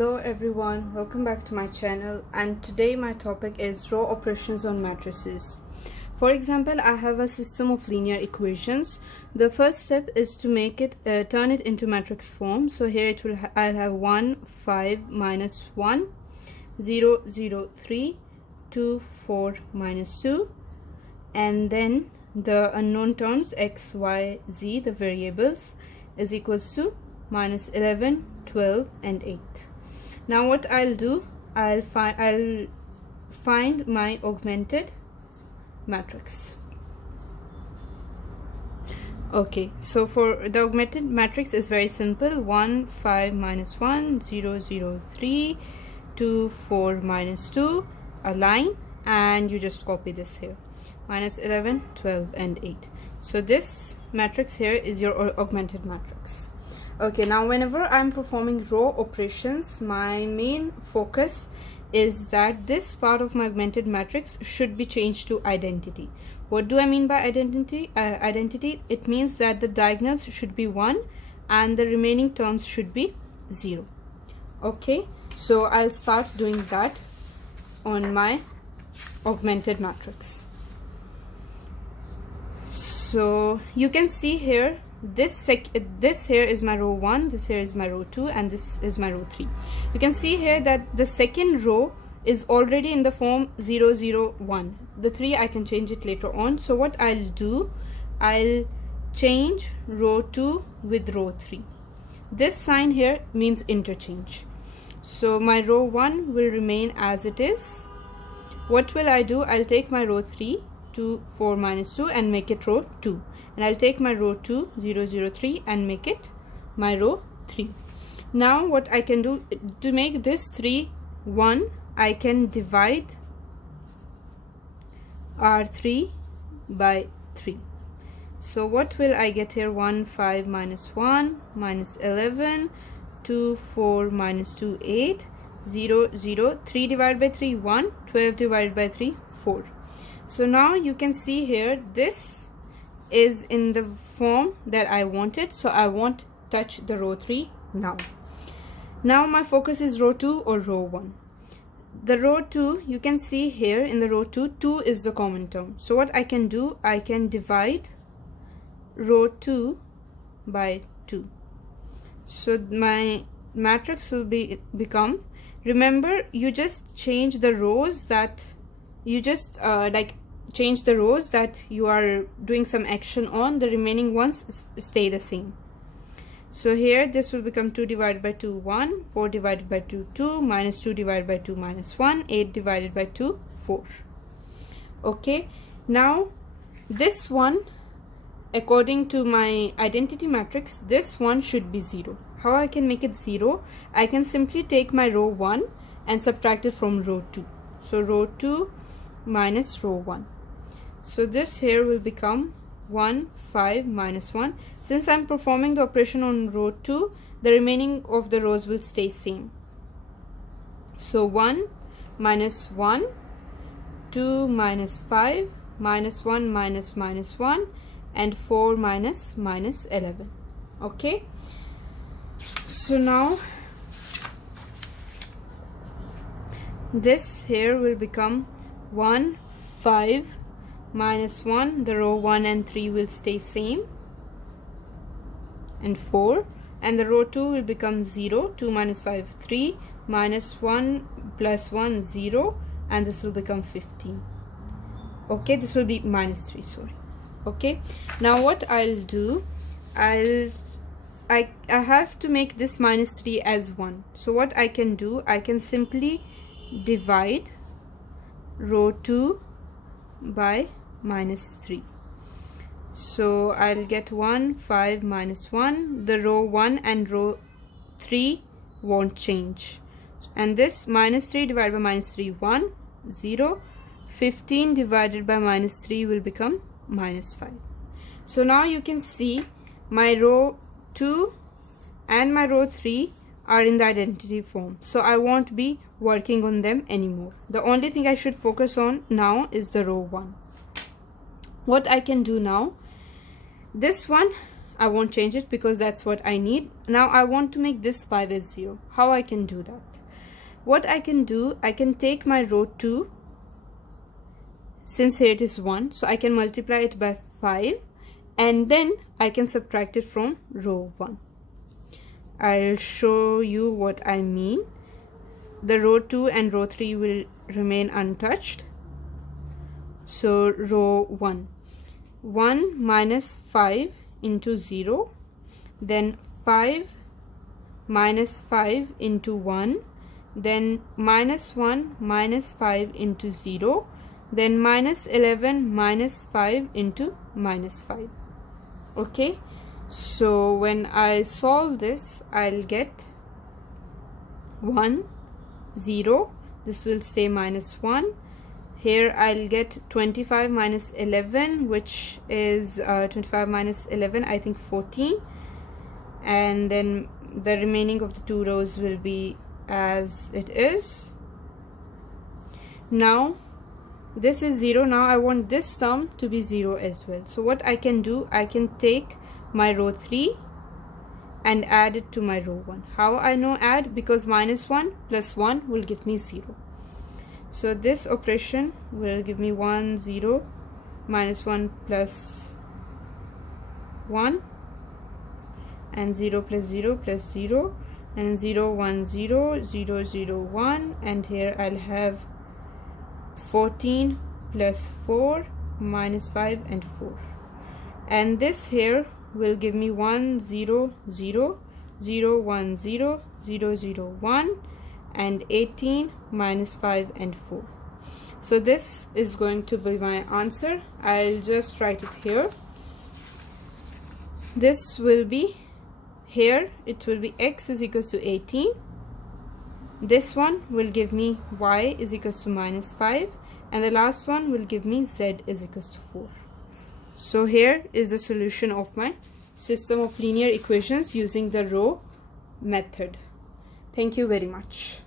Hello everyone, welcome back to my channel, and today my topic is row operations on matrices. For example, I have a system of linear equations. The first step is to make it turn it into matrix form. So here it will I'll have 1 5 minus 1 0 0 3 2 4 minus 2, and then the unknown terms x y z, the variables, is equals to minus 11 12 and 8. Now what I'll do, I'll find my augmented matrix. Okay, so for the augmented matrix is very simple: 1 5 minus 1 0 0 3 2 4 minus 2, a line, and you just copy this here, minus 11 12 and 8. So this matrix here is your augmented matrix. Okay, now whenever I'm performing row operations, my main focus is that this part of my augmented matrix should be changed to identity. What do I mean by identity? It means that the diagonals should be 1 and the remaining terms should be 0. Okay, so I'll start doing that on my augmented matrix. So you can see here, this here is my row 1, this here is my row 2, and this is my row 3. You can see here that the second row is already in the form 0 0 1. The 3 I can change it later on. So what I'll do, I'll change row 2 with row 3. This sign here means interchange. So my row 1 will remain as it is. What will I do? I'll take my row 3 2 4 minus 2 and make it row 2. And I'll take my row 2 0 0 3 and make it my row 3. Now what I can do to make this 3 1, I can divide R3 by 3. So what will I get here? 1 5 minus 1 minus 11 2 4 minus 2 8 0 0 3 divided by 3 1 12 divided by 3 4. So now you can see here this is in the form that I wanted, so I won't touch the row 3 now. Now my focus is row 2 or row 1. The row 2, you can see here in the row 2, 2 is the common term. So what I can do, I can divide row 2 by 2. So my matrix will become, remember, you just change the rows that you just change the rows that you are doing some action on. The remaining ones stay the same. So here this will become 2 divided by 2 1, 4 divided by 2 2, minus 2 divided by 2 minus 1, 8 divided by 2 4. Okay, now this one, according to my identity matrix, this one should be 0. How I can make it 0? I can simply take my row 1 and subtract it from row 2. So row 2 minus row 1. So this here will become 1 5 minus 1. Since I'm performing the operation on row 2, the remaining of the rows will stay same. So 1 minus 1, 2 minus 5, minus 1 minus minus 1, and 4 minus minus 11. Okay, so now this here will become 1 5 minus 1, the row 1 and 3 will stay same, and 4, and the row 2 will become 0, 2 minus 5 3, minus 1 plus 1 0, and this will become 15. Okay, this will be minus 3, sorry. Okay, now what I'll do, I have to make this minus 3 as 1. So what I can do, I can simply divide row 2 by minus 3. So I'll get 1 5 minus 1. The row 1 and row 3 won't change, and this minus 3 divided by minus 3 1 0. 15 divided by minus 3 will become minus 5. So now you can see my row 2 and my row 3 are in the identity form, so I won't be working on them anymore. The only thing I should focus on now is the row 1. What I can do now, this one I won't change it because that's what I need. Now I want to make this 5 as 0. How I can do that? What I can do, I can take my row 2, since here it is 1, so I can multiply it by 5, and then I can subtract it from row 1. I'll show you what I mean. The row 2 and row 3 will remain untouched. So row 1, 1 minus 5 into 0, then 5 minus 5 into 1, then minus 1 minus 5 into 0, then minus 11 minus 5 into minus 5. Okay, so when I solve this, I'll get 1, 0, this will stay minus 1. Here I'll get 25 minus 11, which is 25 minus 11, I think 14, and then the remaining of the 2 rows will be as it is. Now this is 0. Now I want this sum to be 0 as well. So what I can do, I can take my row 3 and add it to my row 1. How I know add? Because minus 1 plus 1 will give me 0. So this operation will give me 1, 0, minus 1 plus 1, and 0 plus 0 plus 0, and 0, 1, 0, 0, 0, 1, and here I'll have 14 plus 4 minus 5 and 4. And this here will give me 1, 0, 0, 0, 1, 0, 0, 0, 1, and 18 minus 5 and 4. So this is going to be my answer. I'll just write it here. This will be, here it will be x is equals to 18. This one will give me y is equals to minus 5, and the last one will give me z is equals to 4. So here is the solution of my system of linear equations using the row method. Thank you very much.